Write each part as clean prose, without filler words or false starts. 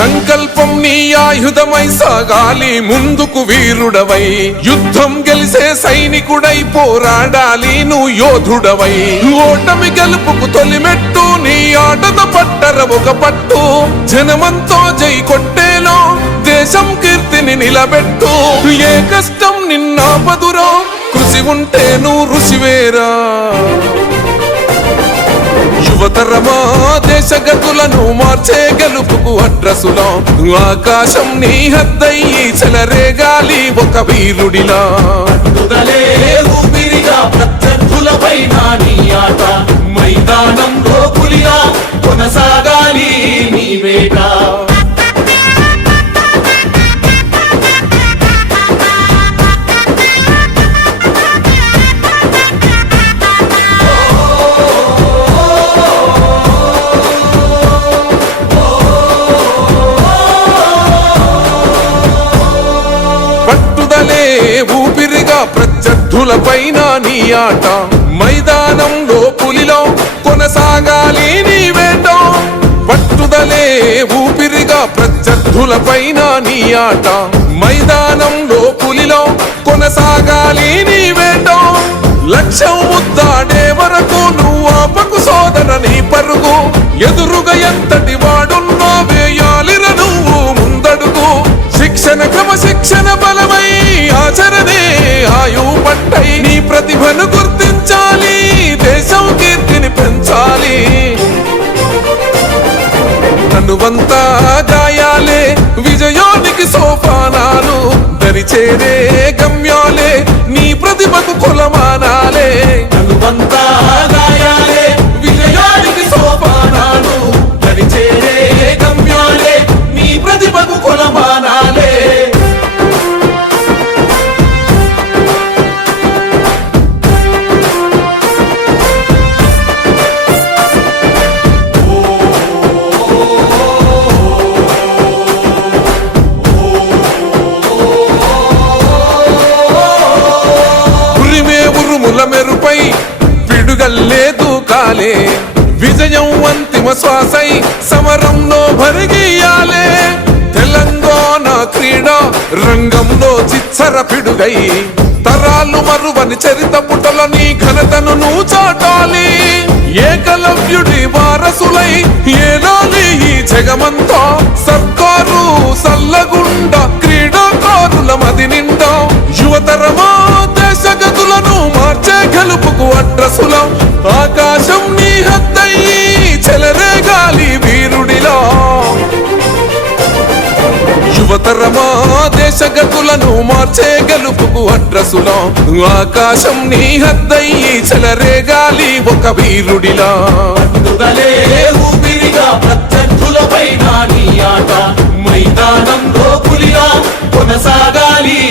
సంకల్పం నీ ఆయుధమై సాగాలి ముందుకు వీరుడవై, యుద్ధం గెలిసే సైనికుడై పోరాడాలి నువ్వు యోధుడవై. ఓటమి గెలుపుకు తొలిమెట్టు నీ ఆటతో పట్టర ఒక పట్టు, జనమంతో జై కొట్టేలో దేశం కీర్తిని నిలబెట్టు. ఏ కష్టం నిన్నాపదురో కృషి ఉంటే నువ్వు రుచివేరా. యువతరమా దేశ గతులను మార్చే గెలుపుకు అడ్రసులో, ఆకాశం నీ హద్దయ్యి చెలరేగాలి ఒక వీరుడిలా. ఊపిరిగా ప్రత్యర్థులపైన నీ ఆట, మైదానంలో పులిగా కొనసాగాలి నీ వేట. ఊపిరిగా ప్రత్యర్థులపైన నీ ఆట, మైదానంలో పులిలో కొనసాగాలి నీ వేట. పట్టుదలే ఊపిరిగా ప్రత్యర్థులపైన నీ ఆట, మైదానంలో పులిలో కొనసాగాలి నీ వేట. లక్ష్యం ముద్దాడే వరకు నువ్వు ఆపకు సోదర నీ పరుగు, ఎదురుగా ఎంతటి వాడున్నా వేయాలిర నువ్వు ముందడుగు. శిక్షణ క్రమశిక్షణ బలమై ఆచరణే ఆయువు పట్టై, నీ ప్రతిభను గుర్తించాలి దేశం కీర్తిని పెంచాలి. తనువంతా గాయాలే విజయానికి సోపానాలు, దరిచేరే గమ్యాలే నీ ప్రతిభకు కొలమానాలే. తనువంతా గాయాలే విజయానికి సోపానాలు, దరిచేరే గమ్యాలే నీ ప్రతిభకు కొలమానాలే. మెరుపై పిడుగల్లే దూకాలే, విజయం అంతిమ శ్వాసై సమరంలో భరిగియాలే. తెలంగాణ క్రీడా రంగంలో చిచ్చర పిడుగై, తరాలు మరువని చరిత పుటల నీ ఘనతను నువ్వు చాటాలి. ఏకలవ్యుడి వారసులై ఏలాలి ఈ జగమంతా, సర్కారు సల్లగుండ క్రీడాకారుల మది నిండా. యువతరమా దేశ గతులను మార్చే గెలుపుకు అడ్రసులో, ఆకాశం నీ హద్దయ్యి చెలరేగాలి వీరుడిలా. యువతరమా దేశ గతులను మార్చే గెలుపుకు అడ్రసులో, ఆకాశం నీ హద్దయ్యి చెలరేగాలి ఒక వీరుడిలా. ఊపిరిగా ప్రత్యర్థులపైన నీ ఆట, మైదానంలో పులిగా కొనసాగాలి.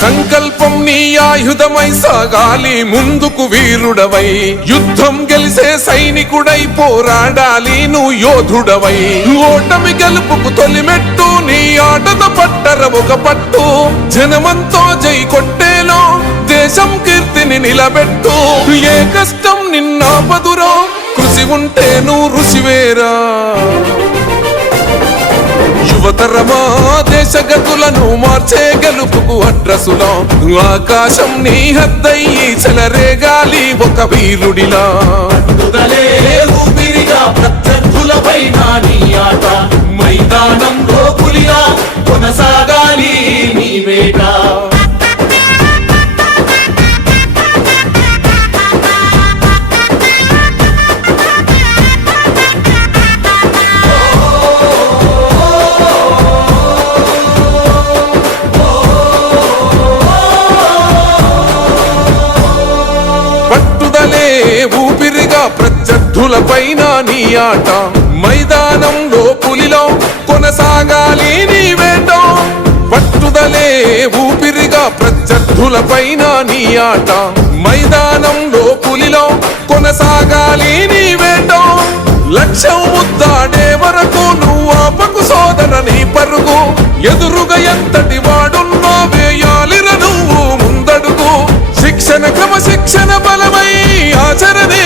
సంకల్పం నీ ఆయుధమై సాగాలి ముందుకు వీరుడవై, యుద్ధం గెలిసే సైనికుడై పోరాడాలి నువ్వు యోధుడవై. ఓటమి గెలుపుకు తొలిమెట్టు నీ ఆటతో పట్టర ఒక పట్టు, జనమంతో జై కొట్టేలో దేశం కీర్తిని నిలబెట్టు. ఏ కష్టం నిన్నాపదురో కృషి ఉంటే నువ్వు రుచివేరా. యువతరమా దేశ గతులను మార్చే గెలుపుకు అడ్రసులో, ఆకాశం నీ హద్దయ్యి చెలరేగాలి ఒక వీరుడిలా. ఊపిరిగా ప్రత్యర్థులపైన నీ ఆట, మైదానంలో పులిగా కొనసాగాలి నీ వేట. ఊపిరిగా ప్రత్యర్థులపైన నీ ఆట, మైదానంలో పులిలో కొనసాగాలి నీ వేట. పట్టుదలే ఊపిరిగా ప్రత్యర్థులపైన నీ ఆట, మైదానంలో పులిలో కొనసాగాలి నీ వేట. ఎదురుగా ఎంతటి వాడున్నో వేయాలిర నువ్వు ముందడుగు శిక్షణ క్రమశిక్షణ బలమై ఆచరణే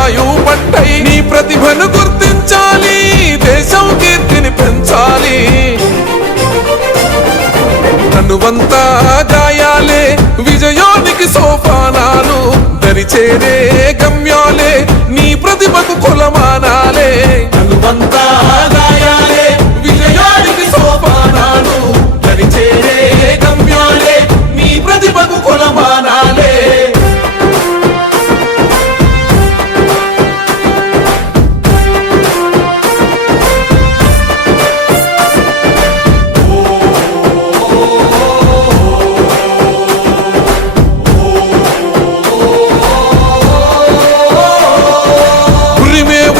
ఆయు పట్టై నీ ప్రతిభను గుర్తించాలి దేశం కీర్తిని పెంచాలి తనువంతా గాయాలే విజయానికి సోపానాలు దరిచేరే గమ్యాలే నీ ప్రతిభకు కొలమానాలే తనువంతా గాయాలే విజయానికి సోపానాలు దరిచేరే గమ్యాలే నీ ప్రతిభకు కొలమానాలే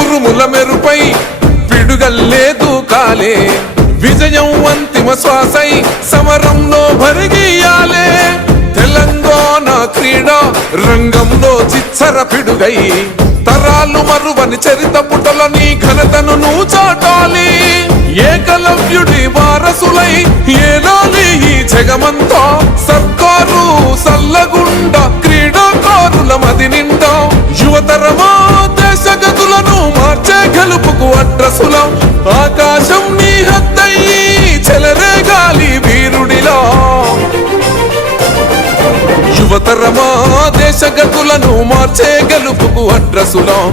ఉరుముల మెరుపై పిడుగల్లేదు కాలే విజయం అంతిమ శ్వాసై సమరంలో భరిగియాలే తెలంగాణ క్రీడా రంగంలో చిచ్చర పిడుగై తరాలు మరువని చరిత పుటల నీ ఘనతను నువ్వు చాటాలి ఏకలవ్యుడి వారసులై ఏలాలి ఈ జగమంతా సర్కారు సల్లగుండ క్రీడాకారుల మది నిండా యువతరమా దేశ గతులను మార్చే గెలుపుకు అడ్రసులం ఆకాశం నీ హద్దయ్యి చెలరేగాలి వీరుడిలా యువతరమా దేశ గతులను మార్చే గెలుపుకు అడ్రసులం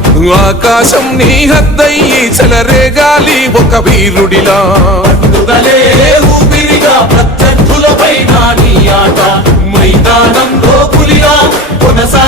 ఆకాశం నీ హద్దయ్యి చెలరేగాలి ఒక వీరుడిలా పట్టుదలే ఊపిరిగా ప్రత్యర్థులపైన నీ ఆట మైదానంలో పులిగా కొనసా